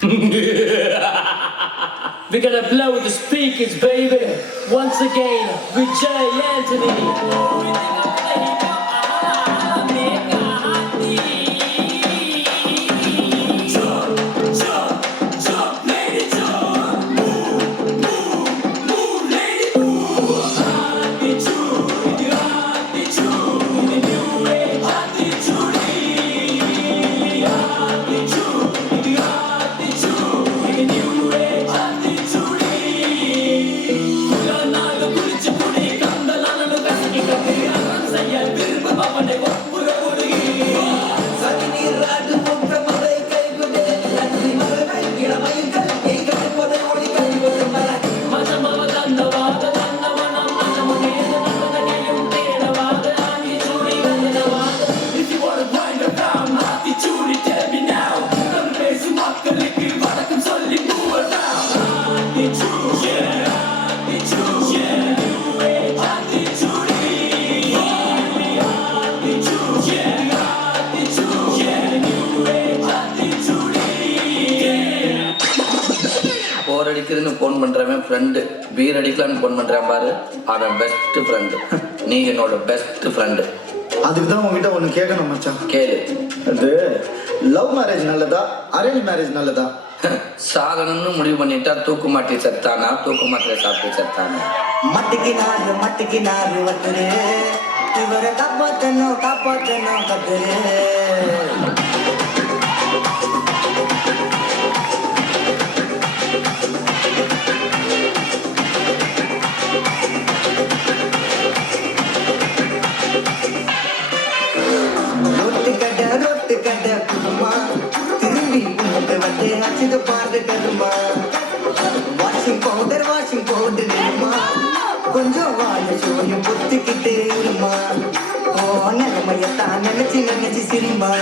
We're gonna blow the speakers, baby. Once again, with Jay Anthony. Phone பண்றவன் friend, beer அடிக்கலான்னு phone பண்றேன் பாரு, அவன் best friend. நீ என்னோட பெஸ்ட் ஃப்ரெண்டு. அதுக்கு தான் உங்ககிட்ட ஒன்று கேட்கணும் மச்சான். கேளு. அது லவ் மேரேஜ் நல்லதா அரேஞ்ச் மேரேஜ் நல்லதா? சாகணும்னு முடிவு பண்ணிட்டா தூக்கு மாட்டி செத்தானா, தூக்கு மாட்டில சாப்பிட்டு செத்தானா? மட்டிக்கு நாறு வத்துரு இவரை காப்பாத்தணும் கத்துரு. ரொட்டு கடை குருமா திரும்பி உனக்கு வந்து அச்சுது பாடு கருமா. வாஷிங் பவுடர் வேணுமா, கொஞ்சம் வாழ சோயம் பொத்துக்கிட்டு இருமா. ஓ நிலைமையத்தான் நினைச்சு சிரிமா.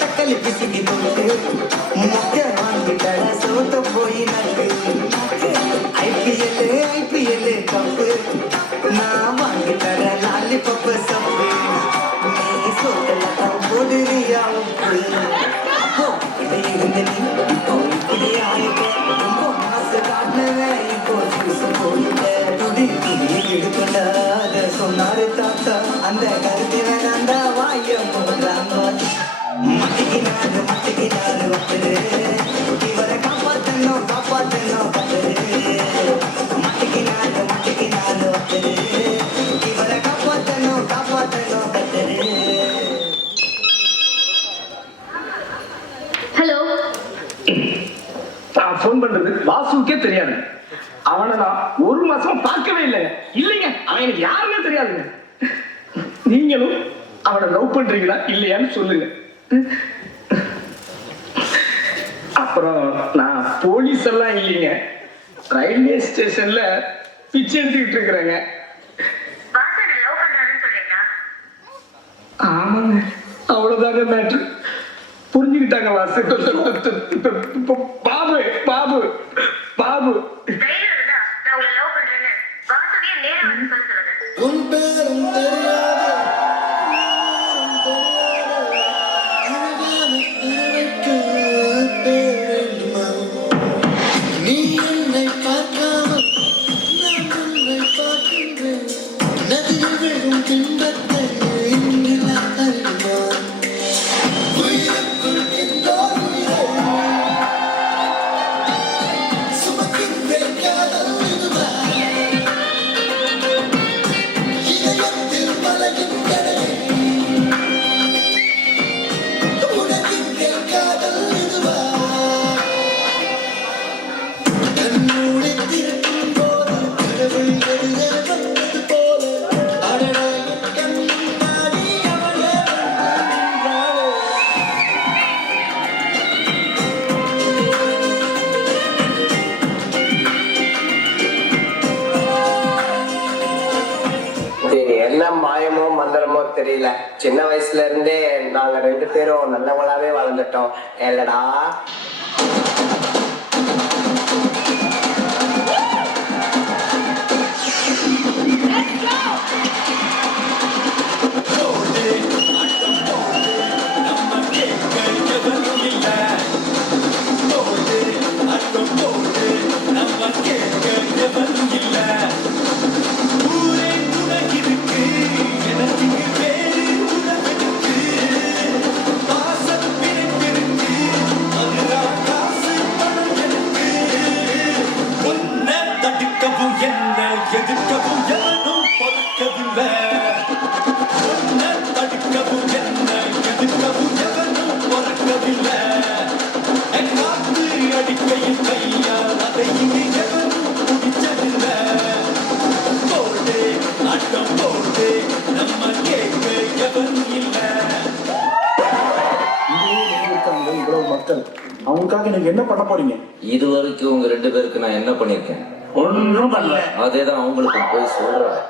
தக்காளி பிசுக்கி தொட்டு மொக்க வாங்கிட்ட சோத்த போய் நட்டு. ஐபிஎல் கப்பு நான் வாங்கி தர லாலி பப்பு சப்பு. நீ சோத்தலாம் போடுறியா உப்பு. அப்போ இருந்த நீ இப்போ இப்படி ஆயிட்ட. ரொம்ப மாசு காட்டினவன் இப்போ சூசு போயிட்ட. துடி எடுக்கலாத சொன்னாரு தாத்தா, அந்த கருத்து வேணாண்டா வாய போடுறாங்க. மட்டிக்கு நாடு வத்துரு இவரை காப்பாத்தணும் கத்துரு. மட்டிக்கு நாடு வத்துரு இவரை காப்பாத்தணும் கத்துரு. ஹலோ. நான் போன் பண்றது வாசுக்கே தெரியாது. அவனை நான் ஒரு மாசமா பார்க்கவே இல்லைங்க. அவன் எனக்கு யாருமே தெரியாதுங்க. நீங்களும் அவனை லவ் பண்றீங்களா இல்லையான்னு சொல்லுங்க. அப்புறம் நான் போலீஸ் எல்லாம் இல்லைங்க, ரயில்வே ஸ்டேஷன்ல பிச்சை எடுத்துக்கிட்டு இருக்கிறேங்க. ஆமாங்க, அவ்வளவுதாங்க மேட்ரு. புரிஞ்சுக்கிட்டாங்க வாசு. பாபு பாபு பாபு உன் பேரும் நீ என்னை பார்க்காமல் நான் உன்னை பார்க்கின்றேன். நதியில் விழும் பின்பத்தை மாயமோ மந்திரமோ தெரியல. சின்ன வயசுல இருந்தே நாங்க 2 பேரும் நல்லவங்களாவே வளர்ந்துட்டோம் இல்லடா. பிடிச்சதில்லை காத்து அடிக்கையில் கையா அதை இனி எவனும் பிடிச்சதில்லை போடு ஆட்டம் போடு நம்ம கேட்க எவனும் இல்லை இருக்காங்க இவ்வளவு மக்கள், அவங்களுக்காக நீங்க என்ன பண்ண போறீங்க? இது வரைக்கும் உங்க 2 பேருக்கு நான் என்ன பண்ணிருக்கேன்? ஒன்றும் பண்ணல. அதேதான் அவங்களுக்கு போய் சொல்றேன்.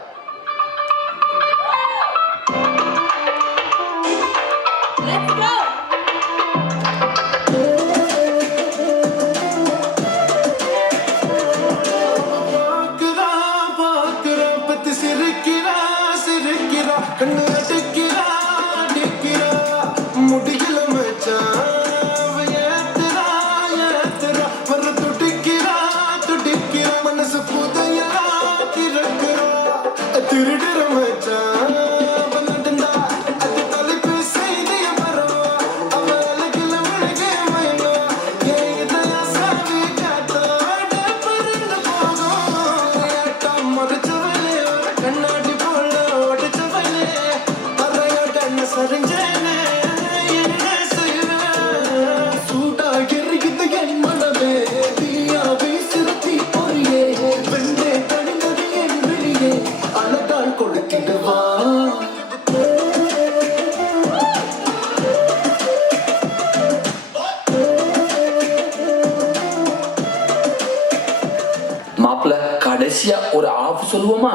மாப்பிள்ள கடைசியா ஒரு ஆஃப் சொல்லுவோமா?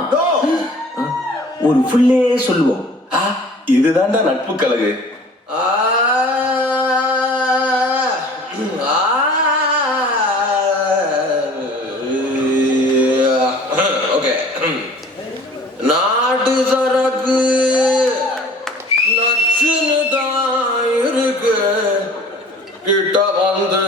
ஒரு ஃபுல்லே சொல்லுவோம். இதுதான்டா நட்பு கழகு. ஓகே. நாட்டு சரக்கு நச்சுன்னு தான் இருக்கு கிட்ட வந்து